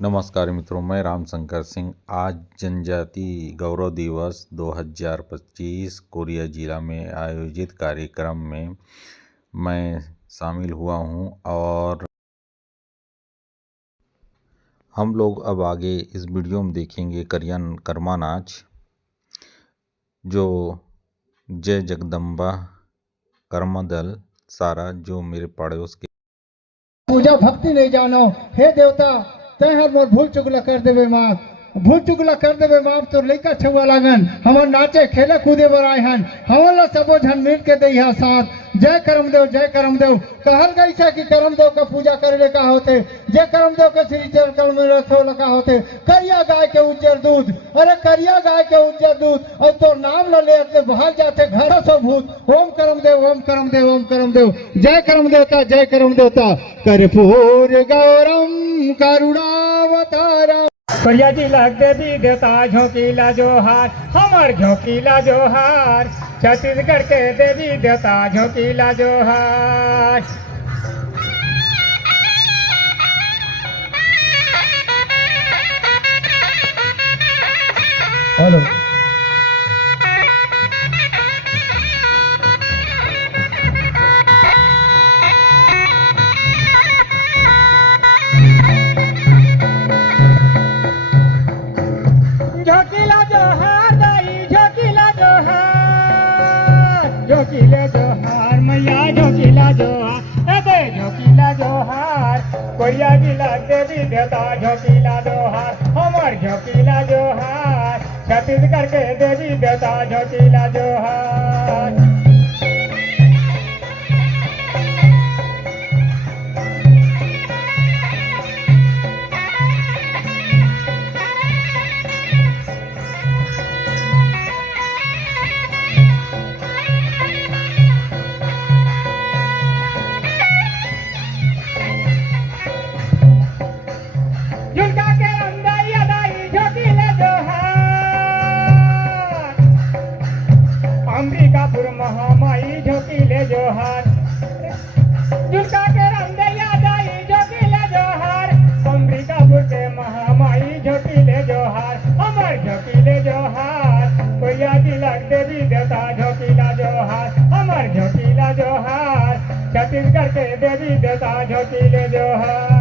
नमस्कार मित्रों, मैं रामशंकर सिंह। आज जनजाति गौरव दिवस 2025 कोरिया जिला में आयोजित कार्यक्रम में मैं शामिल हुआ हूं और हम लोग अब आगे इस वीडियो में देखेंगे करियन कर्मा नाच, जो जय जगदम्बा कर्मा दल सारा, जो मेरे पड़ोस के पूजा भक्ति नहीं जानो। हे देवता तय हर मोर भूल चुगला कर देवे माफ, भूल चुगला कर देवे माफ। तो लइका छुआ लागन हमर नाचे खेले कूदे बर आए हन, हमन ला सबो झन मिल के दइहा साथ। जय करमदेव जय करमदेव। कहल गई है कि करमदेव का पूजा करे का होते, जय करमदेव के श्री चरण कमल में रखो लगा होते। करिया गाय के उज्जर दूध, अरे करिया गाय के उज्जर दूध, और तो नाम ल ले बाहर जाते घर सो भूत। ओम करमदेव ओम करमदेव ओम करमदेव। जय करमदेवता जय करमदेवता। कर्पूर गौरम करुणावतारम। करिया जी लग देवी देवता झोंकीला जोहार, हमार झोंकीला जोहार। छत्तीसगढ़ के देवी देवता झोंकीला जोहार। हेलो झोंकीला जोहार दाई झोंकीला जोहार, झोंकीला जोहार मैया झोंकीला जोहार। ए दे झोंकीला जोहार। कोरिया जिला देवी देवता झोंकीला जोहार, हमार झोंकीला जोहार। छत्तीसगढ़ के देवी देवता झोंकीला जोहार। झुमका के रंगैया दाई झोंकीले जोहार, अंबिकापुर महामाई झोंकीले जोहार। झुमका के रंगैया दाई झोंकीले जोहार, अंबिकापुर के महामाई झोंकीले जोहार, हमार झोंकीले जोहार। कोरिया जिला देवी देवता झोंकीला जोहार, हमार झोंकीला जोहार। छत्तीसगढ़ के देवी देवता झोंकीले जोहार।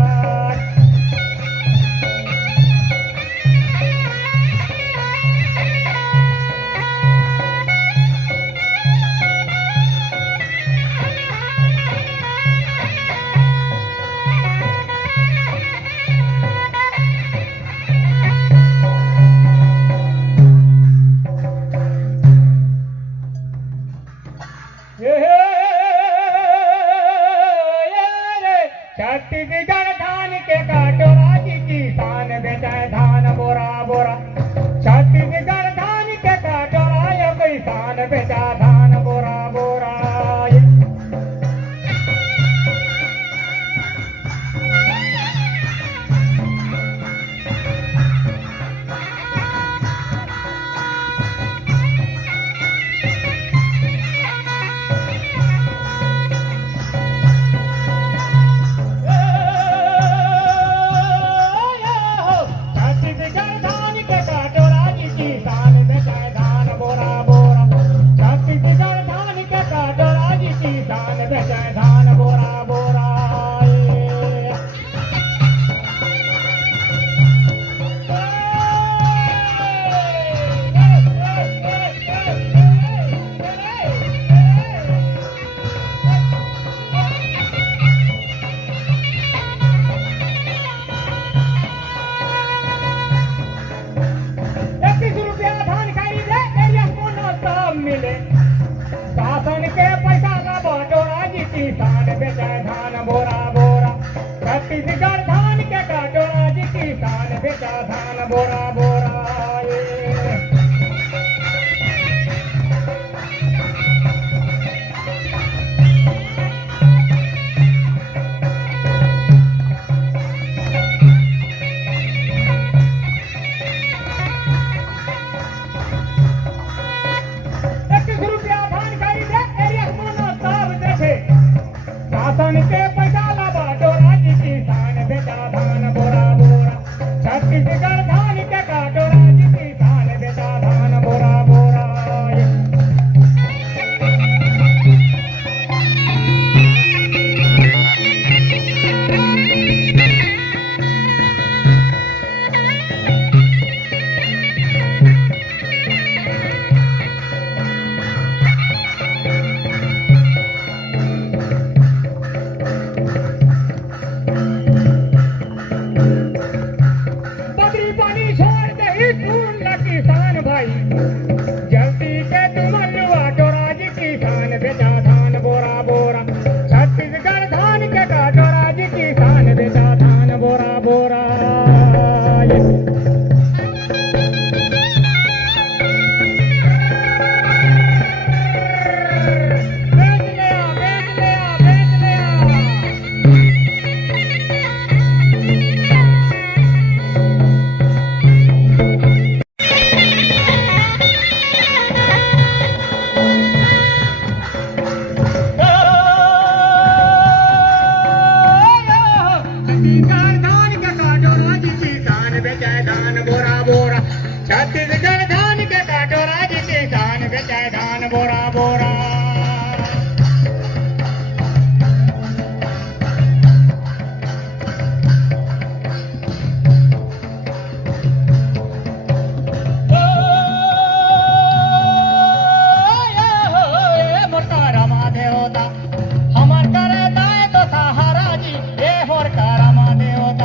छत्तीसगढ़ धान के काटोरा जी किसान बेचाए धान बोरा बोरा। छत्तीसगढ़ धान के काटोरा ये किसान बेचा धान बोरा बोरा। धान बोरा बोरा। ₹21 धान खरीदे एरिया को न सब मिले, शासन के पैसा का बटोरा जी किसान बेचा धान बोरा बोरा। छत्तीसगढ़ धान के कटोरा जी किसान बेचा धान बोरा बोरा। ₹21 धान खरीदे एरिया को न सब देखे, शासन के पैसा ला बटोरा जी किसान बेचा धान बोरा बोरा। किसान धान के काटोरा जी किसान बेचे धान बोरा बोरा छत्तीसगढ़ धान के काटोरा जी किसान बेचे धान बोरा बोरा हमर करे दाए तो सहारा जी ए होर करमा देवता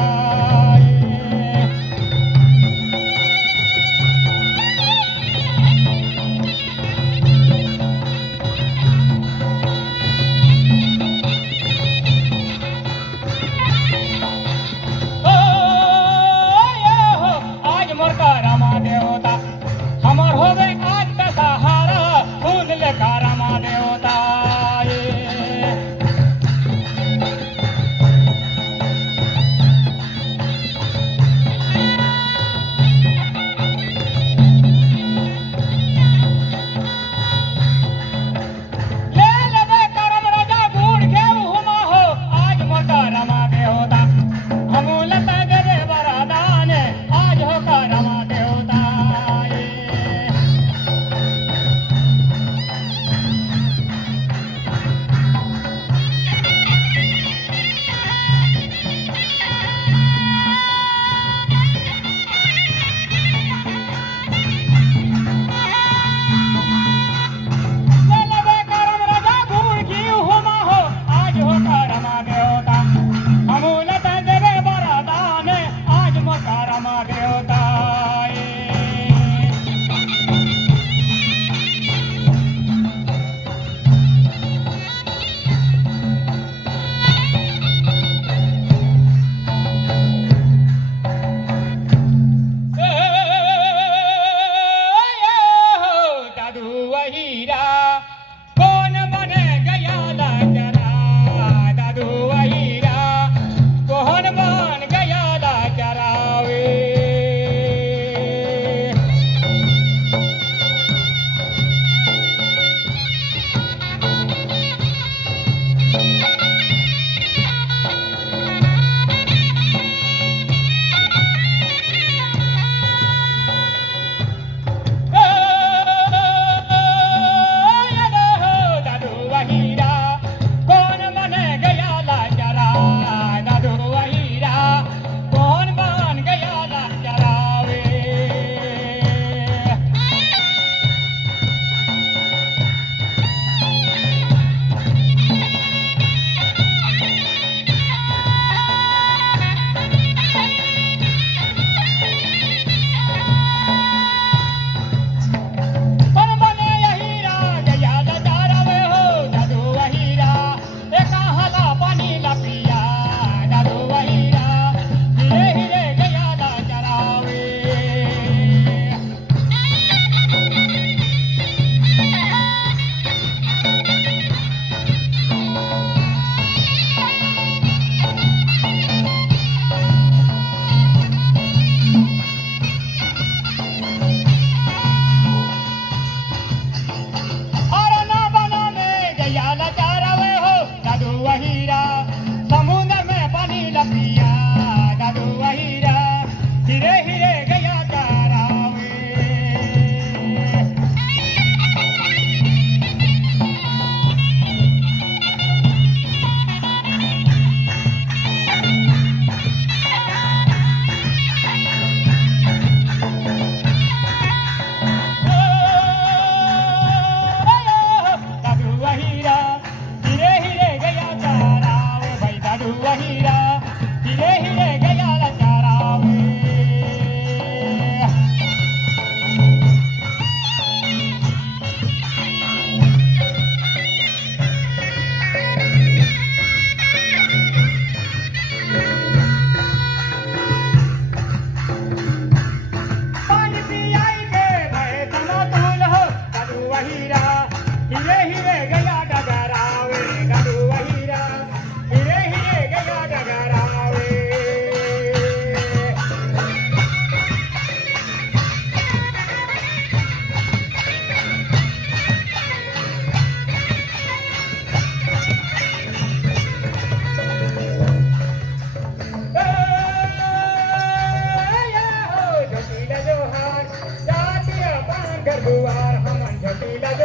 घर दुआर हमन झोटी ले